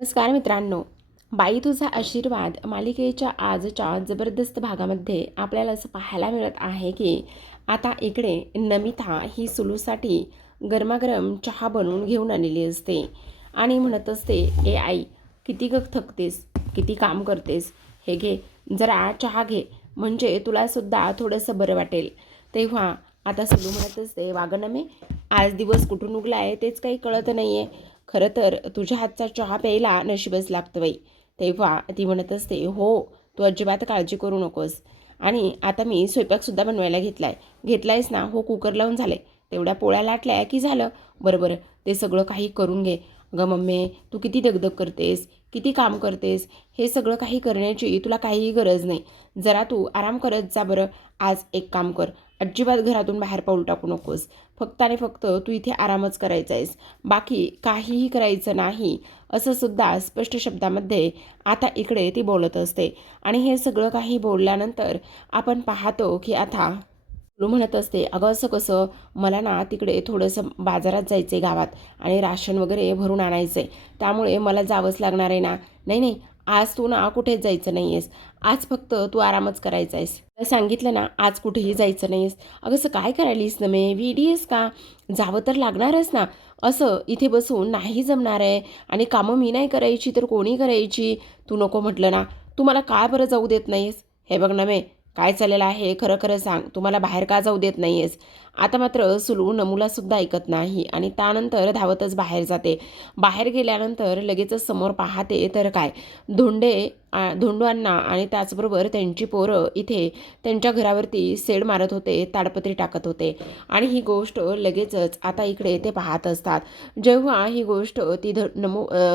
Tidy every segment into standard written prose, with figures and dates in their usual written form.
नमस्कार मित्रांनो, बाई तुझा आशीर्वाद मालिकेच्या आजच्या जबरदस्त भागामध्ये आपल्याला असं पाहायला मिळत आहे की आता इकडे नमिता ही सुलूसाठी गरमागरम चहा बनवून घेऊन आलेली असते आणि म्हणत असते, ए आई, किती थकतेस, किती काम करतेस, हे घे जरा चहा घे, म्हणजे तुलासुद्धा थोडंसं बरं वाटेल. तेव्हा आता सुलू म्हणत असते, वागं नमे, आज दिवस कुठून उगला आहे तेच काही कळत नाही आहे. खरं तर तुझ्या हातचा चहा प्यायला नशीबच लागतं बाई. तेव्हा ती म्हणत असते, हो, तू अजिबात काळजी करू नकोस. आणि आता मी स्वयंपाकसुद्धा बनवायला घेतलायस ना? हो, कुकर लावून झाले, तेवढ्या पोळ्या लाटल्या की झालं. बरं, ते सगळं काही करून घे. अगं मम्मी, तू किती दगदग करतेस, किती काम करतेस, हे सगळं काही करण्याची तुला काहीही गरज नाही. जरा तू आराम करत जा बरं. आज एक काम कर, अजिबात घरातून बाहेर पाऊल टाकू नकोस. फक्त आणि फक्त तू इथे आरामच करायचा आहेस, बाकी काहीही करायचं नाही, असं सुद्धा स्पष्ट शब्दामध्ये आता इकडे ती बोलत असते. आणि हे सगळं काही बोलल्यानंतर आपण पाहतो की आता तू म्हणत असते, अगं असं कसं, मला ना तिकडे थोडंसं बाजारात जायचं आहे गावात, आणि राशन वगैरे भरून आणायचं आहे, त्यामुळे मला जावंच लागणार आहे ना. नाही नाही, आज तू ना कुठेच जायचं नाही आहेस, आज फक्त तू आरामच करायचा आहेस. तुला सांगितलं ना, आज कुठेही जायचं नाही आहेस. अगं असं काय करायलीस ना, मे वेडी आहेस का? जावं तर लागणारच ना. असं इथे बसून नाही जमणार आहे, आणि कामं मी नाही करायची तर कोणी करायची? तू नको म्हटलं ना. तू मला का बरं जाऊ देत नाहीस? हे बघ ना मे, काय चाललेलं आहे खरं खरं सांग, तुम्हाला बाहेर का जाऊ देत नाही आहेस? आता मात्र सुलू नमूलासुद्धा ऐकत नाही आणि त्यानंतर धावतच बाहेर जाते. बाहेर गेल्यानंतर लगेचच समोर पाहते तर काय, धोंडू अण्णा आणि त्याचबरोबर त्यांची पोरं इथे त्यांच्या घरावरती सेड मारत होते, ताडपत्री टाकत होते. आणि ही गोष्ट लगेचच आता इकडे ते पाहत असतात. जेव्हा ही गोष्ट ती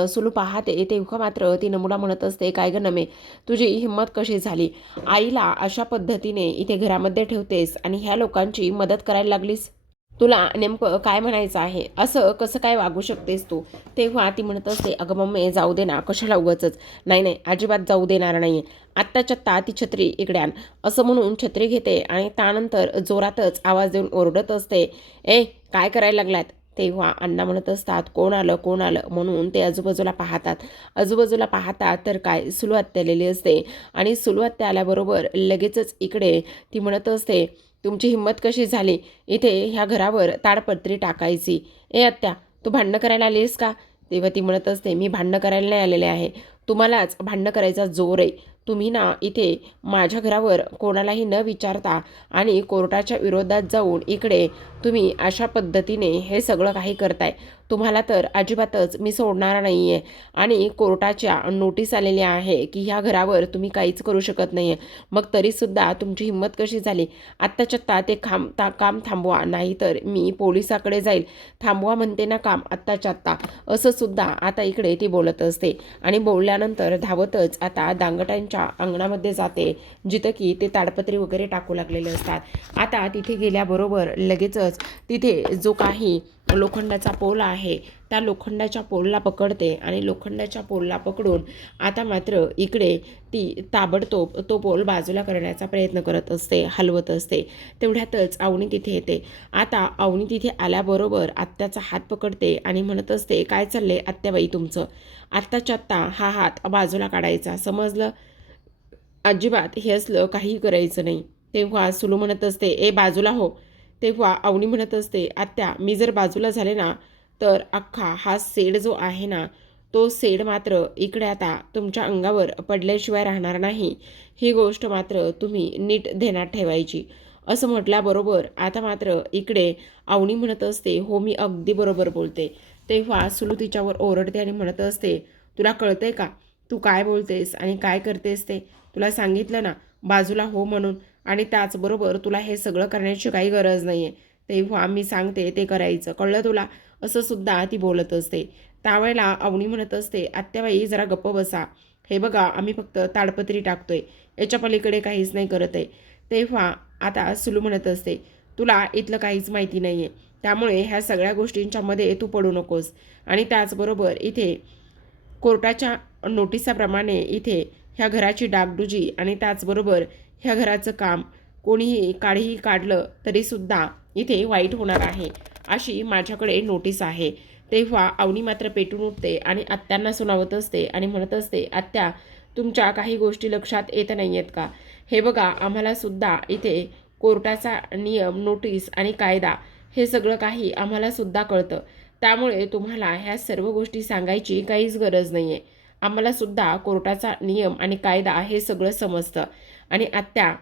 सुलू पाहते तेव्हा मात्र ती नमूला म्हणत असते, काय गं नमे, तुझी हिंमत कशी झाली? आईला अशा पद्धतीने इथे घरामध्ये ठेवतेस आणि ह्या लोकांची मदत करायला लागलीस? तुला नेमकं काय म्हणायचं आहे? असं कसं काय वागू शकतेस तू? तेव्हा ती म्हणत असते, अगं मम्मी, जाऊ दे ना, कशाला उगाचच. नाही नाही, अजिबात जाऊ देणार नाही. आत्ताच्या आत्ता ती छत्री इकडे आण, असं म्हणून छत्री घेते आणि त्यानंतर जोरातच आवाज देऊन ओरडत असते, ए, काय करायला लागलात? तेव्हा अण्णा म्हणत असतात, कोण आलं कोण आलं, म्हणून ते आजूबाजूला पाहतात. आजूबाजूला पाहतात तर काय, सुलू आत्या आलेली असते. आणि सुलू आत्या आल्याबरोबर लगेचच इकडे ती म्हणत असते, तुमची हिंमत कशी झाली इथे ह्या घरावर ताडपत्री टाकायची? ए आत्या, तू भांडणं करायला आलीस का? तेव्हा ती म्हणत असते, मी भांडणं करायला नाही आलेले आहे, तुम्हालाच भांडणं करायचा जोर आहे. तुम्ही ना इथे माझ्या घरावर कोणालाही न विचारता आणि कोर्टाच्या विरोधात जाऊन इकडे तुम्ही अशा पद्धतीने हे सगळं काही करताय. तुम्हाला तर अजिबातच मी सोडणार नाही आहे. आणि कोर्टाच्या नोटीस आलेल्या आहे की ह्या घरावर तुम्ही काहीच करू शकत नाही आहे. मग तरीसुद्धा तुमची हिंमत कशी झाली? आत्ताच्या आत्ता ते काम थांबवा, नाहीतर मी पोलिसाकडे जाईल. थांबवा म्हणते ना काम, आत्ताच्या आत्ता, असं सुद्धा आता इकडे ती बोलत असते. आणि बोलल्यानंतर धावतच आता दांगटांच्या अंगणामध्ये जाते, जिथं की ते ताडपत्री वगैरे टाकू लागलेले असतात. आता तिथे गेल्याबरोबर लगेचच तिथे जो काही लोखंडाचा पोल आहे त्या लोखंडाच्या पोलला पकडते आणि लोखंडाच्या पोलला पकडून आता मात्र इकडे ती ताबडतोब तो पोल बाजूला करण्याचा प्रयत्न करत असते, हलवत असते. तेवढ्यातच अवनी तिथे येते. आता अवनी तिथे आल्याबरोबर आत्याचा हात पकडते आणि म्हणत असते, काय चाललंय आत्याबाई तुमचं? आत्ताच्या आत्ता हा हात बाजूला काढायचा, समजलं? अजिबात हे असलं काही करायचं नाही. तेव्हा सुलू म्हणत असते, ए बाजूला हो. तेव्हा अवनी म्हणत असते, आत्या, मी जर बाजूला झाले ना, तर अख्खा हा सेड जो आहे ना, तो सेड मात्र इकडे आता तुमच्या अंगावर पडल्याशिवाय राहणार नाही. ही गोष्ट मात्र तुम्ही नीट ध्यानात ठेवायची. असं म्हटल्याबरोबर आता मात्र इकडे अवनी म्हणत असते, हो, मी अगदी बरोबर बोलते. तेव्हा सुलू तिच्यावर ओरडते आणि म्हणत असते, तुला कळतंय का तू काय बोलतेस आणि काय करतेस ते? तुला सांगितलं ना बाजूला हो म्हणून, आणि त्याचबरोबर तुला हे सगळं करण्याची काही गरज नाही आहे. तेव्हा मी सांगते ते करायचं, कळलं तुला? असं सुद्धा ती बोलत असते. त्यावेळेला अवनी म्हणत असते, आत्याबाई जरा गप्प बसा. हे बघा, आम्ही फक्त ताडपत्री टाकतोय, याच्या पलीकडे काहीच नाही करत आहे. तेव्हा आता सुलू म्हणत असते, तुला इथलं काहीच माहिती नाही आहे, त्यामुळे ह्या सगळ्या गोष्टींच्या मध्ये तू पडू नकोस. आणि त्याचबरोबर इथे कोर्टाच्या नोटिसाप्रमाणे इथे ह्या घराची डागडुजी आणि त्याचबरोबर ह्या घराचं काम कोणीही काढीही काढलं तरीसुद्धा इथे वाईट होणार आहे, अशी माझ्याकडे नोटीस आहे. तेव्हा अवनी मात्र पेटून उठते आणि आत्यांना सुनावत असते आणि म्हणत असते, आत्या तुमच्या काही गोष्टी लक्षात येत नाही आहेत का? हे बघा, आम्हाला सुद्धा इथे कोर्टाचा नियम, नोटीस आणि कायदा हे सगळं काही आम्हाला सुद्धा कळतं. त्यामुळे तुम्हाला ह्या सर्व गोष्टी सांगायची काहीच गरज नाही आहे. आम्हाला सुद्धा कोर्टाचा नियम आणि कायदा हे सगळं समजतं. आणि आत्या,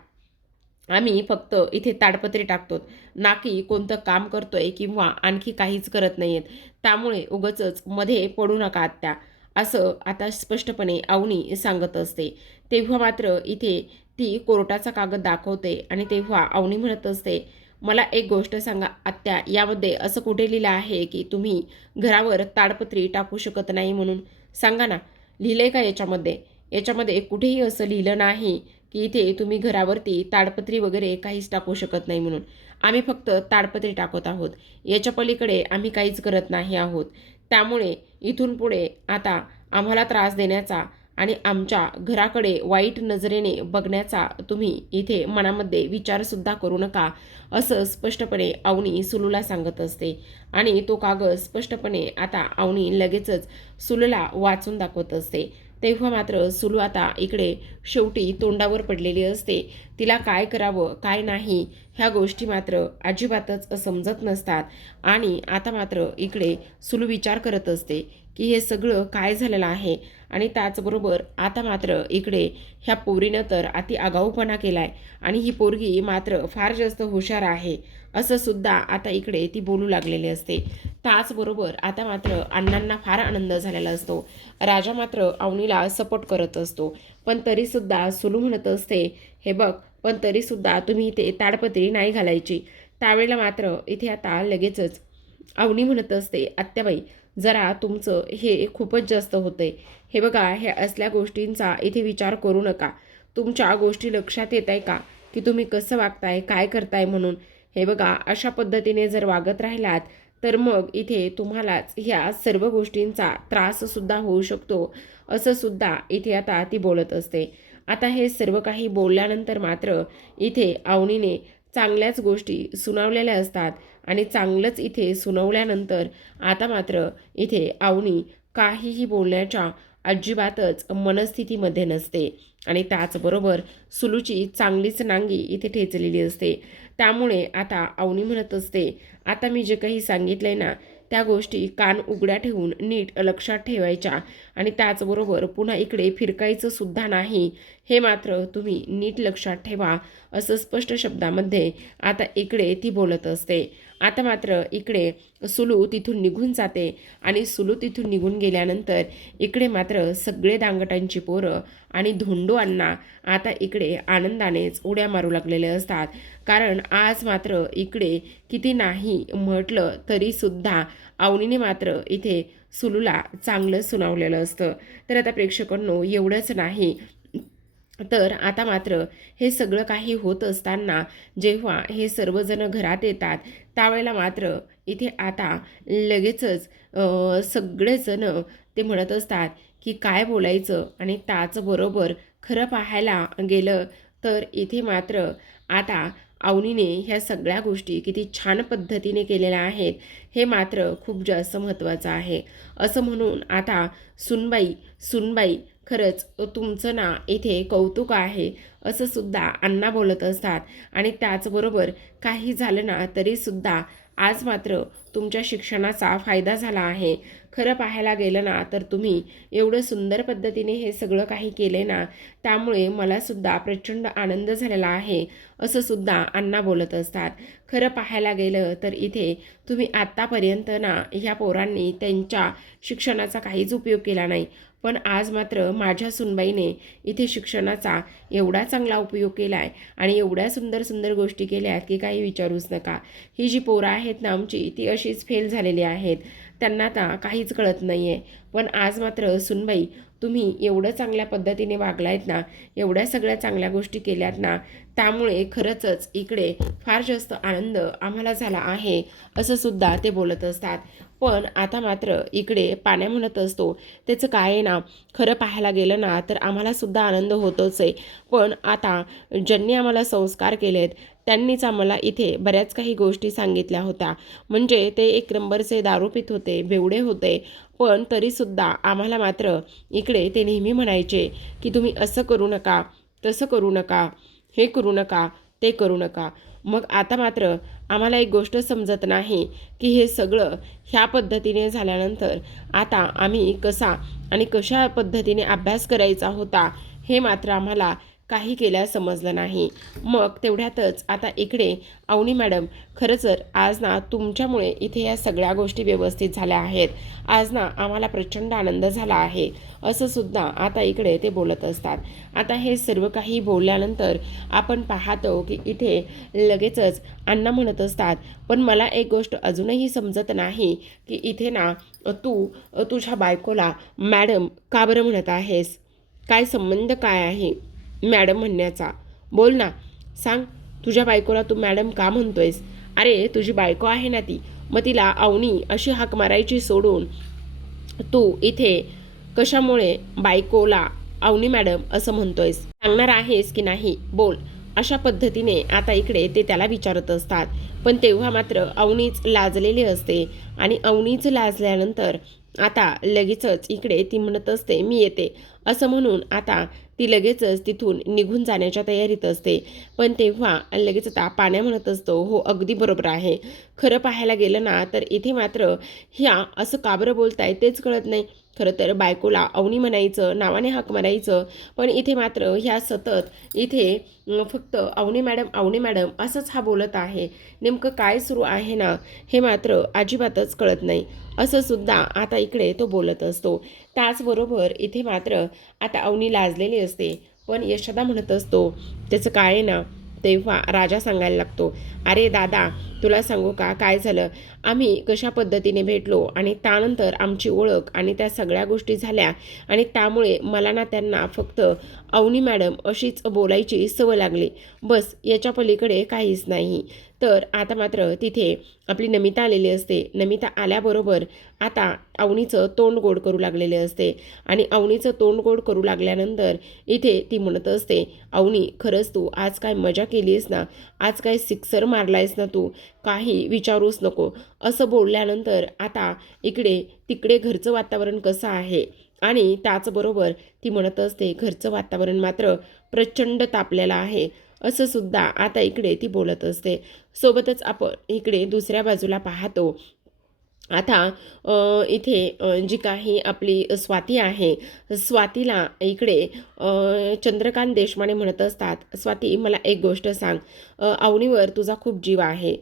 आम्ही फक्त इथे ताडपत्री टाकतो, ना की कोणतं काम करतोय किंवा आणखी काहीच करत नाहीयेत. त्यामुळे उगाचच मध्ये पडू नका आत्या, असं आता स्पष्टपणे अवनी सांगत असते. तेव्हा मात्र इथे ती कोर्टाचा कागद दाखवते आणि तेव्हा अवनी म्हणत असते, मला एक गोष्ट सांगा आत्या, यामध्ये असं कुठे लिहिलं आहे की तुम्ही घरावर ताडपत्री टाकू शकत नाही म्हणून? सांगा ना, लिहिलंय का याच्यामध्ये? याच्यामध्ये कुठेही असं लिहिलं नाही की इथे तुम्ही घरावरती ताडपत्री वगैरे काहीच टाकू शकत नाही म्हणून. आम्ही फक्त ताडपत्री टाकत आहोत, याच्या पलीकडे आम्ही काहीच करत नाही आहोत. त्यामुळे इथून पुढे आता आम्हाला त्रास देण्याचा आणि आमच्या घराकडे वाईट नजरेने बघण्याचा तुम्ही इथे मनामध्ये विचारसुद्धा करू नका, असं स्पष्टपणे अवनी सुलूला सांगत असते. आणि तो कागद स्पष्टपणे आता अवनी लगेचच सुलूला वाचून दाखवत असते. तेव्हा मात्र सुलू आता इकडे शेवटी तोंडावर पडलेली असते. तिला काय करावं काय नाही ह्या गोष्टी मात्र अजिबातच समजत नसतात. आणि आता मात्र इकडे सुलू विचार करत असते की हे सगळं काय झालेलं आहे. आणि त्याचबरोबर आता मात्र इकडे ह्या पोरीनं तर अति आगाऊपणा केलाय आणि ही पोरगी मात्र फार जास्त हुशार आहे, असं सुद्धा आता इकडे ती बोलू लागलेली असते. त्याचबरोबर आता मात्र अण्णांना फार आनंद झालेला असतो. राजा मात्र अवनीला सपोर्ट करत असतो. पण तरीसुद्धा सुलू म्हणत असते, हे बघ, पण तरीसुद्धा तुम्ही इथे ताडपत्री नाही घालायची. त्यावेळेला मात्र इथे आता लगेचच अवनी म्हणत असते, आत्याबाई जरा तुमचं हे खूपच जास्त होतंय. हे बघा, हे असल्या गोष्टींचा इथे विचार करू नका. तुमच्या गोष्टी लक्षात येत आहे का की तुम्ही कसं वागताय, काय करताय म्हणून? हे बघा, अशा पद्धतीने जर वागत राहिलात तर मग इथे तुम्हालाच ह्या सर्व गोष्टींचा त्राससुद्धा होऊ शकतो, असं सुद्धा इथे आता ती बोलत असते. आता हे सर्व काही बोलल्यानंतर मात्र इथे अवनीने चांगल्याच गोष्टी सुनावलेल्या असतात आणि चांगलंच इथे सुनावल्यानंतर आता मात्र इथे अवनी काहीही बोलण्याच्या अजिबातच मनस्थितीमध्ये नसते. आणि त्याचबरोबर सुलूची चांगलीच नांगी इथे ठेचलेली असते. त्यामुळे आता अवनी म्हणत असते, आता मी जे काही सांगितलंय ना त्या गोष्टी कान उघड्या ठेवून नीट लक्षात ठेवायच्या आणि त्याचबरोबर पुन्हा इकडे फिरकायचं सुद्धा नाही, हे मात्र तुम्ही नीट लक्षात ठेवा, असं स्पष्ट शब्दामध्ये आता इकडे ती बोलत असते. आता मात्र इकडे सुलू तिथून निघून जाते आणि सुलू तिथून निघून गेल्यानंतर इकडे मात्र सगळे दांगटांची पोरं आणि धोंडू अण्णा आता इकडे आनंदानेच उड्या मारू लागलेले असतात. कारण आज मात्र इकडे किती नाही म्हटलं तरीसुद्धा अवनीने मात्र इथे सुलूला चांगलं सुनावलेलं असतं. तर आता प्रेक्षकांनो, एवढंच नाही तर आता मात्र हे सगळं काही होत असताना जेव्हा हे सर्वजण घरात येतात त्यावेळेला मात्र इथे आता लगेचच सगळेजण ते म्हणत असतात की काय बोलायचं. आणि त्याचबरोबर खरं पाहायला गेलं तर इथे मात्र आता अवनीने ह्या सगळ्या गोष्टी किती छान पद्धतीने केलेल्या आहेत, हे मात्र खूप जास्त महत्त्वाचं आहे. असं म्हणून आता सुनबाई सुनबाई खरंच तुमचं ना इथे कौतुक आहे, असं सुद्धा अण्णा बोलत असतात. आणि त्याचबरोबर काही झालं ना तरीसुद्धा आज मात्र तुमच्या शिक्षणाचा फायदा झाला आहे. खरं पाहायला गेलं ना तर तुम्ही एवढं सुंदर पद्धतीने हे सगळं काही केले ना, त्यामुळे मलासुद्धा प्रचंड आनंद झालेला आहे, असं सुद्धा अण्णा बोलत असतात. खरं पाहायला गेलं तर इथे तुम्ही आत्तापर्यंत ना ह्या पोरांनी त्यांच्या शिक्षणाचा काहीच उपयोग केला नाही, पण आज मात्र माझ्या सुनबाईने इथे शिक्षणाचा एवढा चांगला उपयोग केला आहे आणि एवढ्या सुंदर सुंदर गोष्टी केल्या आहेत की काही विचारूच नका. ही जी पोरं आहेत ना आमची, ती अशीच फेल झालेली आहेत, त्यांना आता काहीच कळत नाही आहे. पण आज मात्र सुनबाई तुम्ही एवढं चांगल्या पद्धतीने वागलायत ना, एवढ्या सगळ्या चांगल्या गोष्टी केल्यात ना, त्यामुळे खरंच इकडे फार जास्त आनंद आम्हाला झाला आहे, असं सुद्धा ते बोलत असतात. पण आता मात्र इकडे पाण्या म्हणत असतो, त्याचं काय आहे ना, खरं पाहायला गेलं ना तर आम्हाला सुद्धा आनंद होतोच आहे. पण आता ज्यांनी आम्हाला संस्कार केलेत त्यांनीच आम्हाला इथे बऱ्याच काही गोष्टी सांगितल्या होत्या. म्हणजे ते एक नंबरचे दारू पित होते, बेवडे होते, पण तरीसुद्धा आम्हाला मात्र इकडे ते नेहमी म्हणायचे की तुम्ही असं करू नका, तसं करू नका, हे करू नका, ते करू नका. मग आता मात्र आम्हाला एक गोष्ट समजत नाही की हे सगळं ह्या पद्धतीने झाल्यानंतर आता आम्ही कसा आणि कशा पद्धतीने अभ्यास करायचा होता हे मात्र आम्हाला काही केल्या समजलं नाही. मग तेवढ्यातच आता इकडे अवनी मॅडम, खरंच तर आज ना तुमच्यामुळे इथे या सगळ्या गोष्टी व्यवस्थित झाल्या आहेत. आज ना आम्हाला प्रचंड आनंद झाला आहे, असं सुद्धा आता इकडे ते बोलत असतात. आता हे सर्व काही बोलल्यानंतर आपण पाहतो की इथे लगेचच अण्णा म्हणत असतात, पण मला एक गोष्ट अजूनही समजत नाही की इथे ना तू तुझ्या बायकोला मॅडम का बरं म्हणत आहेस? काय संबंध काय आहे मॅडम म्हणण्याचा? बोल ना, सांग. तुझ्या बायकोला तू मॅडम का म्हणतोयस? अरे तुझी बायको आहे ना ती, मग तिला अवनी अशी हाक मारायची सोडून तू इथे कशामुळे बायकोला अवनी मॅडम असं म्हणतोयस? सांगणार आहेस की नाही? बोल. अशा पद्धतीने आता इकडे ते त्याला विचारत असतात. पण तेव्हा मात्र अवनीच लाजलेली असते आणि अवनीच लाजल्यानंतर आता लगेचच इकडे ती म्हणत असते मी येते, असं म्हणून आता ती लगेचच तिथून निघून जाण्याच्या तयारीत असते. पण तेव्हा लगेच आता पाण्या म्हणत असतो, हो अगदी बरोबर आहे. खरं पाहायला गेलं ना तर इथे मात्र ह्या असं का बरं बोलताय तेच कळत नाही. खरं तर बायकोला अवनी म्हणायचं, नावाने हाक मारायचं, पण इथे मात्र ह्या सतत इथे फक्त अवनी मॅडम असंच हा बोलत आहे. नेमकं काय सुरू आहे ना हे मात्र अजिबातच कळत नाही, असं सुद्धा आता इकडे तो बोलत असतो. त्याचबरोबर इथे मात्र आता अवनी लाजलेली असते. पण यशोदा म्हणत असतो त्याचं काय आहे ना. तेव्हा राजा सांगायला लागतो, अरे दादा तुला सांगू का काय झालं, आम्ही कशा पद्धतीने भेटलो आणि त्यानंतर आमची ओळख आणि त्या सगळ्या गोष्टी झाल्या आणि त्यामुळे मला ना त्यांना फक्त अवनी मॅडम अशीच बोलायची सवय लागली, बस याच्या पलीकडे काहीच नाही. तर आता मात्र तिथे आपली नमिता आलेली असते. नमिता आल्याबरोबर आता अवनीचं तोंड गोड करू लागलेले असते आणि अवनीचं तोंड गोड करू लागल्यानंतर इथे ती म्हणत असते, अवनी खरंच तू आज काय मजा केलीस ना, आज काय सिक्सर मारलायस ना तू, काही विचारूच नको. असं बोलल्यानंतर आता इकडे तिकडे घरचं वातावरण कसं आहे आणि त्याचबरोबर ती म्हणत असते घरचं वातावरण मात्र प्रचंड तापलेलं आहे, असं सुद्धा आता इकडे ती बोलत असते. सोबतच आपण इकडे दुसऱ्या बाजूला पाहतो. आता इथे जी काही आपली स्वाती आहे, स्वातीला इकडे चंद्रकांत देशमाने म्हणत असतात, स्वाती मला एक गोष्ट सांग, अवनीवर तुझा खूप जीव आहे,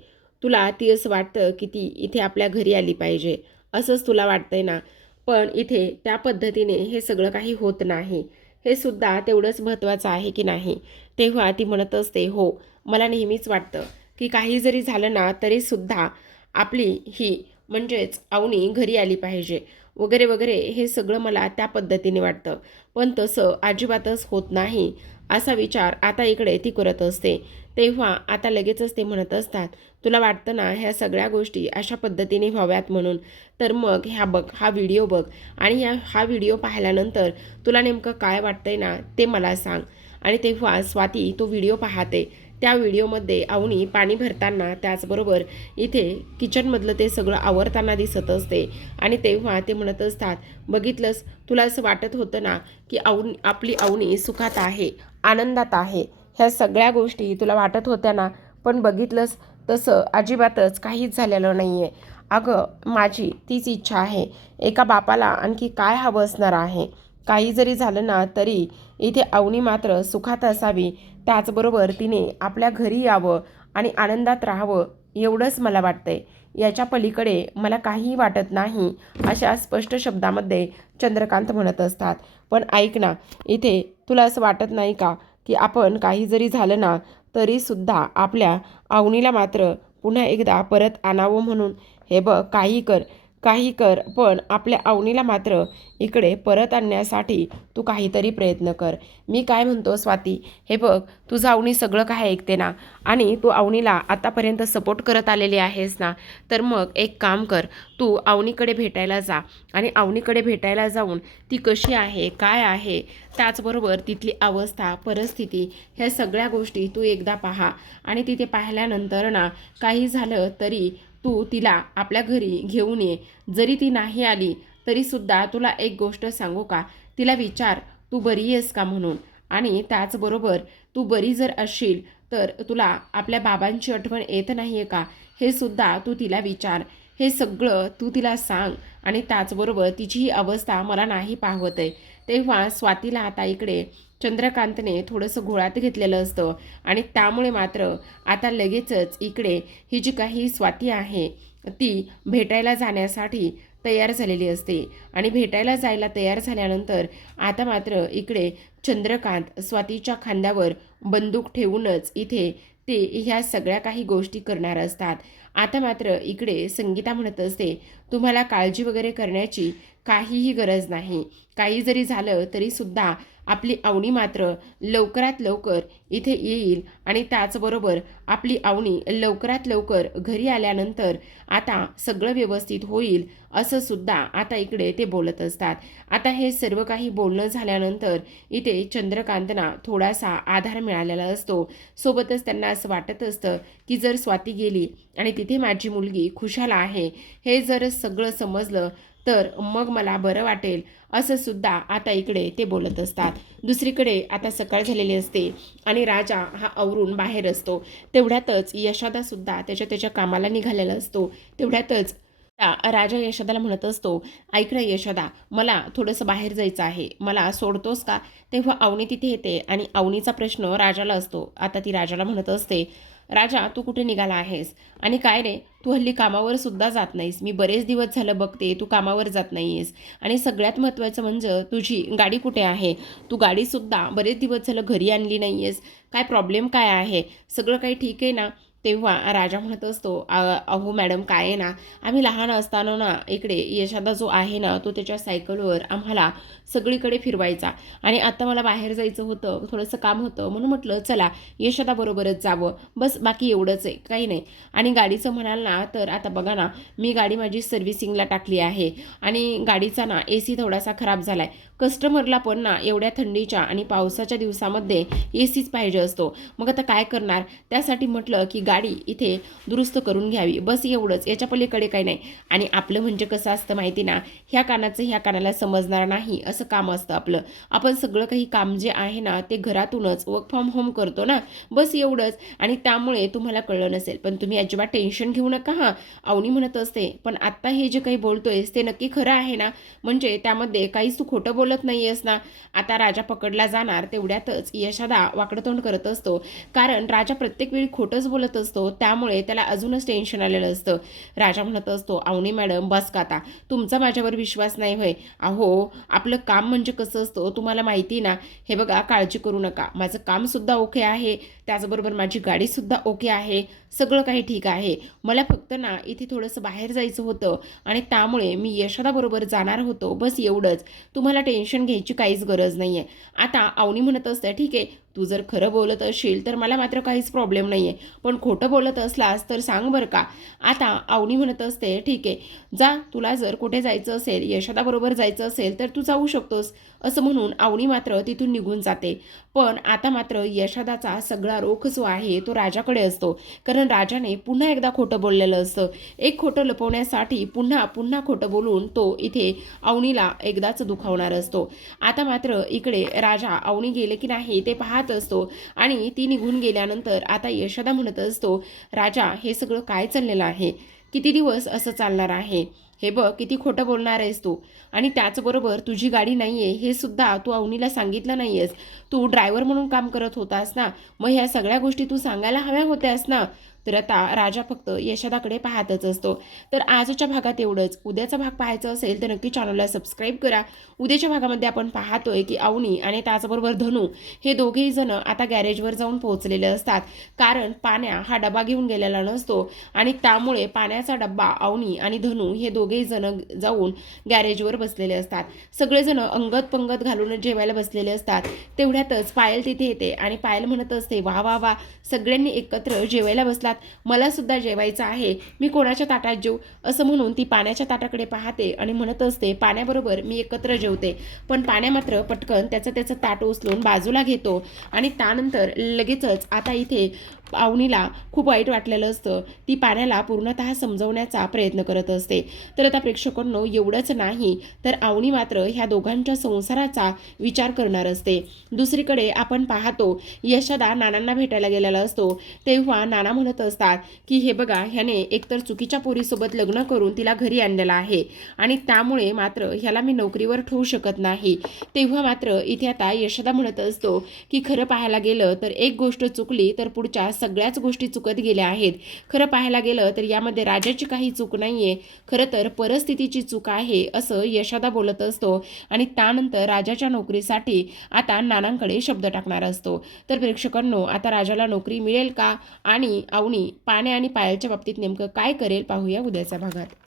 तुला ती असं वाटतं की ती इथे आपल्या घरी आली पाहिजे, असंच तुला वाटतंय ना. पण इथे त्या पद्धतीने हे सगळं काही होत नाही, हे सुद्धा तेवढंच महत्त्वाचं आहे की नाही. तेव्हा ती म्हणत असते, हो मला नेहमीच वाटतं की काही जरी झालं ना तरीसुद्धा आपली ही म्हणजेच अवनी घरी आली पाहिजे वगैरे वगैरे, हे सगळं मला त्या पद्धतीने वाटतं. पण तसं अजिबातच होत नाही, असा विचार आता इकडे ती करत असते. तेव्हा आता लगेचच ते म्हणत असतात, तुला वाटतं ना ह्या सगळ्या गोष्टी अशा पद्धतीने व्हाव्यात म्हणून, तर मग ह्या बघ, हा व्हिडिओ बघ आणि हा व्हिडिओ पाहिल्यानंतर तुला नेमकं काय वाटतंय ना ते मला सांग. आणि तेव्हा स्वाती तो व्हिडिओ पाहते. त्या व्हिडिओमध्ये अवनी पाणी भरताना त्याचबरोबर इथे किचनमधलं ते सगळं आवरताना दिसत असते आणि तेव्हा ते म्हणत असतात, बघितलंस तुला असं वाटत होतं ना की आपली अवनी सुखात आहे, आनंदात आहे, ह्या सगळ्या गोष्टी तुला वाटत होत्या ना, पण बघितलंस तसं अजिबातच काहीच झालेलं नाही आहे. अगं माझी तीच इच्छा आहे, एका बापाला आणखी काय हवं असणार आहे. काही जरी झालं ना तरी इथे अवनी मात्र सुखात असावी, त्याचबरोबर तिने आपल्या घरी यावं आणि आनंदात राहावं, एवढंच मला वाटतंय. याच्या पलीकडे मला काहीही वाटत नाही, अशा स्पष्ट शब्दामध्ये चंद्रकांत म्हणत असतात. पण ऐक ना, इथे तुला असं वाटत नाही का की आपण काही जरी झालं ना तरीसुद्धा आपल्या अवनीला मात्र पुन्हा एकदा परत आणावं म्हणून? हे बघ काही कर, काही कर, पण आपल्या अवनीला मात्र इकडे परत आणण्यासाठी तू काहीतरी प्रयत्न कर. मी काय म्हणतो स्वाती, हे बघ, तुझं अवनी सगळं काय ऐकते ना, आणि तू अवनीला आतापर्यंत सपोर्ट करत आलेली आहेस ना, तर मग एक काम कर, तू अवनीकडे भेटायला जा आणि अवनीकडे भेटायला जाऊन ती कशी आहे, काय आहे, त्याचबरोबर तिथली अवस्था, परिस्थिती, ह्या सगळ्या गोष्टी तू एकदा पहा. आणि तिथे पाहिल्यानंतर ना, काही झालं तरी तू तिला आपल्या घरी घेऊन ये. जरी ती नाही आली तरीसुद्धा तुला एक गोष्ट सांगू का, तिला विचार तू बरी आहेस का म्हणून. आणि त्याचबरोबर तू बरी जर असशील तर तुला आपल्या बाबांची आठवण येत नाही आहे का, हे सुद्धा तू तिला विचार. हे सगळं तू तिला सांग. आणि त्याचबरोबर तिची ही अवस्था मला नाही पाहवत आहे. तेव्हा स्वातीला आता इकडे चंद्रकांतने थोडंसं घोळात घेतलेलं असतं आणि त्यामुळे मात्र आता लगेचच इकडे ही जी काही स्वाती आहे ती भेटायला जाण्यासाठी तयार झालेली असते. आणि भेटायला जायला तयार झाल्यानंतर आता मात्र इकडे चंद्रकांत स्वातीच्या खांद्यावर बंदूक ठेवूनच इथे ते ह्या सगळ्या काही गोष्टी करणार असतात. आता मात्र इकडे संगीता म्हणत असते, तुम्हाला काळजी वगैरे करण्याची काहीही गरज नाही. काही जरी झालं तरीसुद्धा आपली अवनी मात्र लवकरात लवकर इथे येईल आणि त्याचबरोबर आपली अवनी लवकरात लवकर घरी आल्यानंतर आता सगळं व्यवस्थित होईल, असं सुद्धा आता इकडे ते बोलत असतात. आता हे सर्व काही बोलणं झाल्यानंतर इथे चंद्रकांतना थोडासा आधार मिळालेला असतो. सोबतच त्यांना असं वाटत असतं की जर स्वाती गेली आणि तिथे माझी मुलगी खुशाल आहे हे जर सगळं समजलं तर मग मला बरं वाटेल, असं सुद्धा आता इकडे ते बोलत असतात. दुसरीकडे आता सकाळ झालेली असते आणि राजा हा आवरून बाहेर असतो. तेवढ्यातच यशोदासुद्धा त्याच्या कामाला निघालेला असतो. तेवढ्यातच राजा यशोदाला म्हणत असतो, ऐक ना यशोदा, मला थोडंसं बाहेर जायचं आहे, मला सोडतोस का. तेव्हा अवनी तिथे येते आणि अवनीचा प्रश्न राजाला असतो. आता ती राजाला म्हणत असते, राजा तू कुठे निघाला आहेस आणि काय रे, तू हल्ली कामावर सुद्धा जात नाहीस. मी बरेच दिवस झालं बघते तू कामावर जात नाहीयेस. आणि सगळ्यात महत्त्वाचं म्हणजे तुझी गाडी कुठे आहे. तू गाडीसुद्धा बरेच दिवस झालं घरी आणली नाहीयेस. काय प्रॉब्लेम काय आहे, सगळं काही ठीक आहे ना. तेव्हा राजा म्हणत असतो, अहो मॅडम काय आहे ना, आम्ही लहान असताना ना इकडे यशोदा जो आहे ना तो त्याच्या सायकलवर आम्हाला सगळीकडे फिरवायचा आणि आता मला बाहेर जायचं होतं, थोडंसं काम होतं, म्हणून म्हटलं चला यशोदाबरोबरच जावं, बस बाकी एवढंच आहे, काही नाही. आणि गाडीचं म्हणाल ना तर आता बघा ना, मी गाडी माझी सर्व्हिसिंगला टाकली आहे आणि गाडीचा ना AC थोडासा खराब झाला आहे. कस्टमरला पण ना एवढ्या थंडीच्या आणि पावसाच्या दिवसामध्ये ACच पाहिजे असतो. मग आता काय करणार, त्यासाठी म्हटलं की गाडी इथे दुरुस्त करून घ्यावी, बस एवढंच, याच्या पलीकडे काही नाही. आणि आपलं म्हणजे कसं असतं माहिती ना, ह्या कानाचं ह्या कानाला समजणार नाही असं काम असतं आपलं. आपण सगळं काही काम जे आहे ना ते घरातूनच वर्क फ्रॉम होम करतो ना, बस एवढंच. आणि त्यामुळे तुम्हाला कळलं नसेल, पण तुम्ही अजिबात टेन्शन घेऊ नका हां. अवनी म्हणत असते, पण आत्ता हे जे काही बोलतोयस ते नक्की खरं आहे ना, म्हणजे त्यामध्ये काहीच तू खोटं बोलत नाही आहेस ना. आता राजा पकडला जाणार तेवढ्यातच यशोदा वाकडं तोंड करत असतो, कारण राजा प्रत्येक वेळी खोटंच बोलत असतो, त्यामुळे त्याला अजूनच टेन्शन आलेलं असतं. राजा म्हणत असतो, अवनी मॅडम बस का आता, तुमचा माझ्यावर विश्वास नाही होय. अहो आपलं काम म्हणजे कसं असतं तुम्हाला माहिती ना. हे बघा काळजी करू नका, माझं कामसुद्धा ओके आहे, त्याचबरोबर माझी गाडीसुद्धा ओके आहे, सगळं काही ठीक आहे. मला फक्त ना इथे थोडंसं बाहेर जायचं होतं आणि त्यामुळे मी यशोदाबरोबर जाणार होतो, बस एवढंच. तुम्हाला टेन्शन घ्यायची काहीच गरज नाही आहे. आता अवनी म्हणत असते, ठीक आहे तू जर खरं बोलत असशील तर मला मात्र काहीच प्रॉब्लेम नाही आहे, पण खोटं बोलत असलास तर सांग बरं का. आता अवनी म्हणत असते, ठीक आहे जा, तुला जर कुठे जायचं असेल, यशोदाबरोबर जायचं असेल तर तू जाऊ शकतोस, असं म्हणून अवनी मात्र तिथून निघून जाते. पण आता मात्र यशोदाचा सगळा रोख जो आहे तो राजाकडे असतो, कारण राजाने पुन्हा एकदा खोटं बोललेलं असतं. एक खोटं लपवण्यासाठी पुन्हा पुन्हा खोटं बोलून तो इथे अवनीला एकदाच दुखावणार असतो. आता मात्र इकडे राजा अवनी गेले की नाही ते पाहत असतो आणि ती निघून गेल्यानंतर आता यशोदा म्हणत असतो, राजा हे सगळं काय चाललेलं आहे, किती दिवस असं चालणार आहे. हे बघ किती खोटं बोलणार आहेस तू. आणि त्याचबरोबर तुझी गाडी नाही आहे हे सुद्धा तू अवनीला सांगितलं नाही आहेस. तू ड्रायव्हर म्हणून काम करत होतास ना, मग ह्या सगळ्या गोष्टी तू सांगायला हव्या होत्यास ना. तर आता राजा फक्त यशोदाकडे पाहतच असतो. तर आजच्या भागात एवढंच. उद्याचा भाग पाहायचा असेल तर नक्की चॅनलला सबस्क्राईब करा. उद्याच्या भागामध्ये आपण पाहतोय की अवनी आणि त्याचबरोबर धनू हे दोघेही जण आता गॅरेजवर जाऊन पोहोचलेले असतात. कारण पाण्या हा डबा घेऊन गेलेला नसतो आणि त्यामुळे पाण्याचा डब्बा अवनी आणि धनू हे दोघेही जण जाऊन गॅरेजवर बसलेले असतात. सगळेजण अंगत पंगत घालून जेवायला बसलेले असतात. तेवढ्यातच पायल तिथे येते आणि पायल म्हणत असते, वा वा वा, सगळ्यांनी एकत्र जेवायला बसलात, मला सुद्धा जेवायचं आहे, मी कोणाच्या ताटात जेवू? असं म्हणून ती पाण्याच्या ताटाकडे पाहते आणि म्हणत असते, पाण्याबरोबर मी एकत्र जेवते. पण पाण्या मात्र पटकन त्याचं ताट उचलून बाजूला घेतो आणि त्यानंतर लगेचच आता इथे अवनीला खूप वाईट वाटलेलं असतं. ती पाण्याला पूर्णतः समजवण्याचा प्रयत्न करत असते. तर आता प्रेक्षकांनो, एवढंच नाही तर अवनी मात्र ह्या दोघांच्या संसाराचा विचार करणार असते. दुसरीकडे आपण पाहतो यशोदा नानांना भेटायला गेलेला असतो. तेव्हा नाना म्हणत असतात की हे बघा, ह्याने एकतर चुकीच्या पोरीसोबत लग्न करून तिला घरी आणलेलं आहे आणि त्यामुळे मात्र ह्याला मी नोकरीवर ठेवू शकत नाही. तेव्हा मात्र इथे आता यशोदा म्हणत असतो की खरं पाहायला गेलं तर एक गोष्ट चुकली तर पुढच्या सगळ्याच गोष्टी चुकत गेल्या आहेत. खरं पाहायला गेलं तर यामध्ये राजाची काही चूक नाहीये, खरं तर परिस्थितीची चूक आहे, असं यशोदा बोलत असतो आणि त्यानंतर राजाच्या नोकरीसाठी आता नानांकडे शब्द टाकणार असतो. तर प्रेक्षकांनो, आता राजाला नोकरी मिळेल का आणि अवनी पाण्या आणि पायलच्या बाबतीत नेमकं काय करेल पाहूया उद्याच्या भागात.